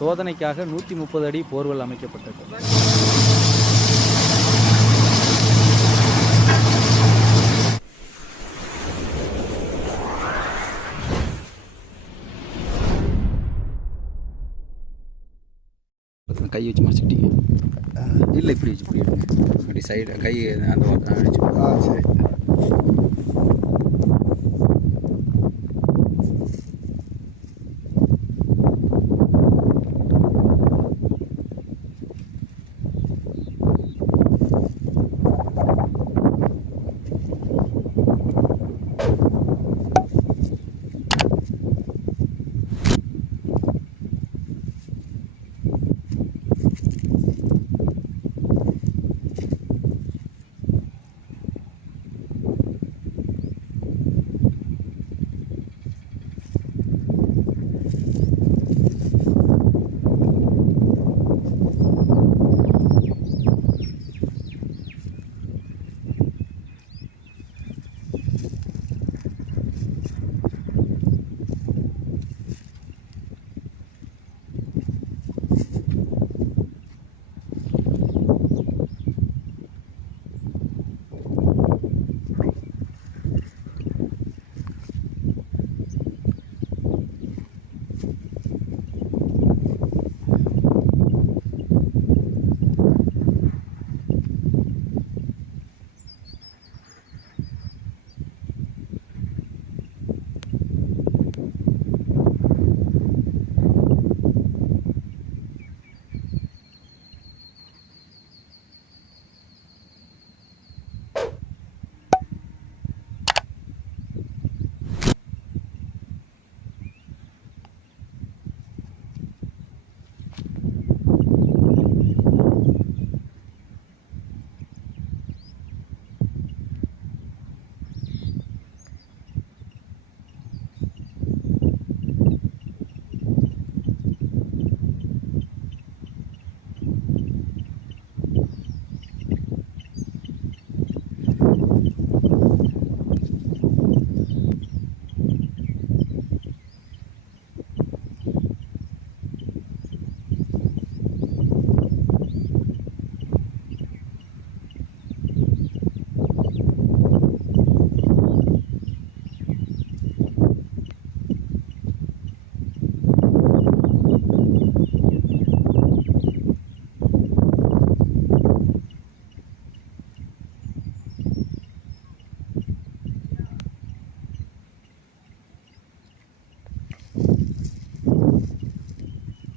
சோதனைக்காக 130 அடி போர்வெல் அமைக்கப்பட்டது. கை வச்சு மறைச்சிக்கிட்டீங்க. இல்லை இப்படி வச்சு பிடிடுங்க. அப்படி சைடு கை அந்த பக்கம் அடிச்சு. சரி.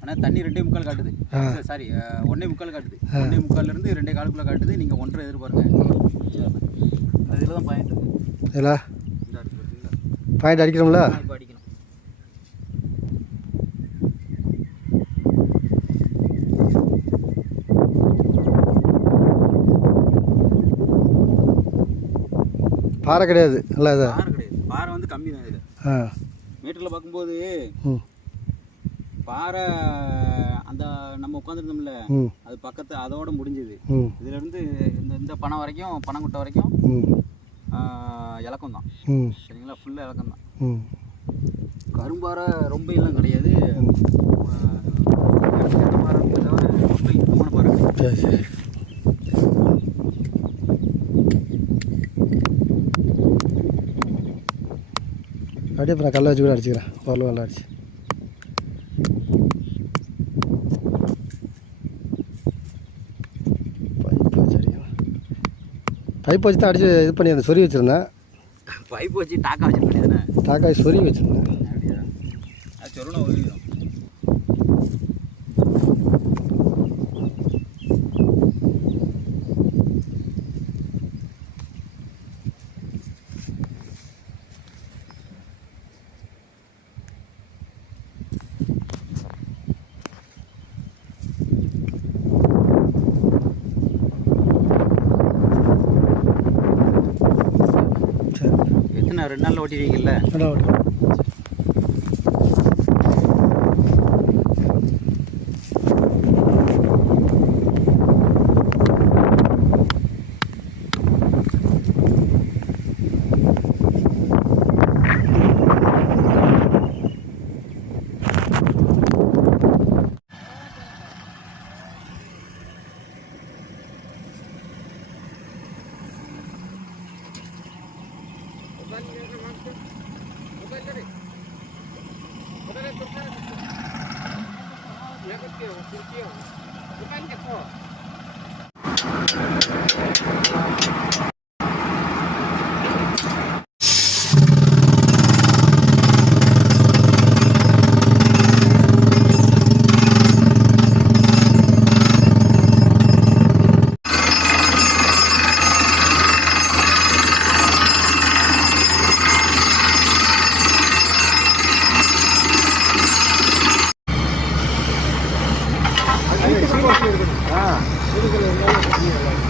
ஆனால் தண்ணி 2.25 காட்டுது. சாரி 1.25 காட்டுது. 1.25லேருந்து 2 காலுக்குள்ளே காட்டுது. நீங்கள் 1.5 எதிர்பாருங்க. அதில் தான் பாயிண்ட் இருக்குது. இதில் பாயிண்ட் அடிக்கணும்ல? இப்போ அடிக்கணும். பாறை கிடையாது. இல்லை இது பாறை கிடையாது. பாறை வந்து கம்மி தான் இதில். மீட்டரில் பார்க்கும்போது பாறை அந்த நம்ம உட்காந்துருந்தோம்ல அது பக்கத்து அதோட முடிஞ்சது. இதுலேருந்து இந்த பனை வரைக்கும் பனங்குட்டை வரைக்கும் இலக்கம் தான். சரிங்களா? ஃபுல்லாக இலக்கம் தான். கரும்பாறை ரொம்ப எல்லாம் கிடையாது. பாறை தவிர ரொம்ப இறுக்கமான பாறை கிடையாது. சரி சரி. அப்படியே இப்போ நான் கல்லை வச்சு கூட அடிச்சுக்கிறேன். வரல நல்லா அடிச்சு பைப் வச்சு தான் அடித்து இது பண்ணி அந்த சொறி வச்சுருந்தேன். பைப் வச்சு டாக்கா வச்சுருக்கேன். டாக்கா சொறி வச்சுருந்தேன். அப்படியா? அது சொருணா ஒதுக்கிடும். எத்தனை 2 நாளில் ஓட்டிடுவீங்கல்ல? நல்லா ஓட்டு.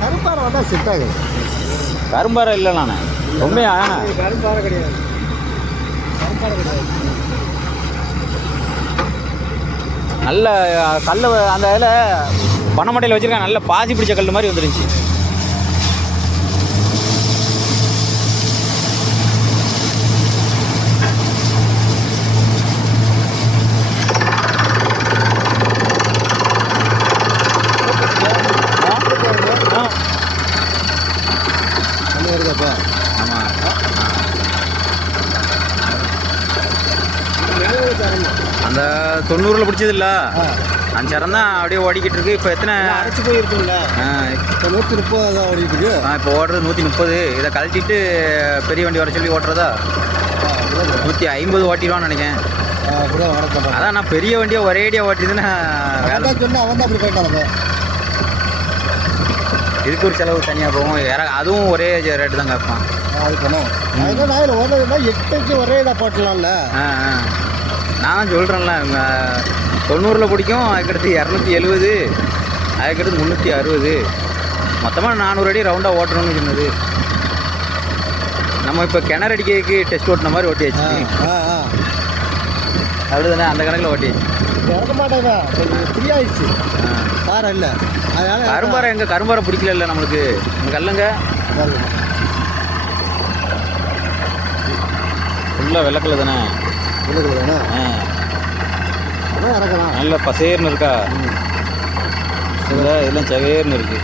கருப்பாறை வந்தால் செட் ஆகுது. கரும்பாறை இல்லை நான் உண்மையா கருப்பாறை கிடையாது. கருப்பாறை கிடையாது. நல்ல கல் அந்த இதில் பனைமட்டையில் வச்சுருக்காங்க, நல்ல பாசி பிடிச்ச கல் மாதிரி வந்துருந்துச்சு. வருதாப்பா? ஆமாம், அந்த 90ல் பிடிச்சது இல்லை, அந்த சரம் தான் அப்படியே ஓடிக்கிட்டு இருக்கு. இப்போ எத்தனை அரைச்சி போயிருக்குங்களா? இப்போ 130 தான் ஓடிட்டு இருக்கு. இப்போ ஓடுறது 130. இதை கழட்டிட்டு பெரிய வண்டி வர சொல்லி ஓட்டுறதா 150 ஓட்டிடுவான்னு நினைக்கிறேன். அப்படிதான் வணக்கம். அதான் நான் பெரிய வண்டியை ஒரேடியாக ஓட்டிதுன்னா வேலை சொன்னால் அவன் தான் அப்படி போயிட்டாங்க. இதுக்கு ஒரு செலவு தனியாக போகும். அதுவும் ஒரே ரேட்டு தான் கேட்பான். அது பண்ணும். அதுதான் நான் ஓடுறதுனா 8க்கு ஒரே இதாக போட்டலாம்ல. நான் சொல்கிறேன்ல, 90ல் பிடிக்கும், அதுக்கடுத்து 270, அதுக்கடுத்து 360, மொத்தமாக 400 அடி ரவுண்டாக ஓட்டணும்னு சொன்னது. நம்ம இப்போ கிணறு அடிக்கிறதுக்கு டெஸ்ட் ஓட்டின மாதிரி ஓட்டியாச்சு. அப்படிதானே, அந்த கணக்கில் ஓட்டியாச்சு. இறக்க மாட்டேங்க, ஃப்ரீ ஆயிடுச்சு. பாறை இல்லை, அதனால் கரும்பாறை எங்கே கரும்பாறை பிடிக்கல இல்லை நம்மளுக்கு. கல்லுங்க ஃபுல்லாக வெள்ளக்கல்ல தானே. இறக்கலாம். நல்ல பசேர்னு இருக்கா, இதெல்லாம் சவேர்னு இருக்குது.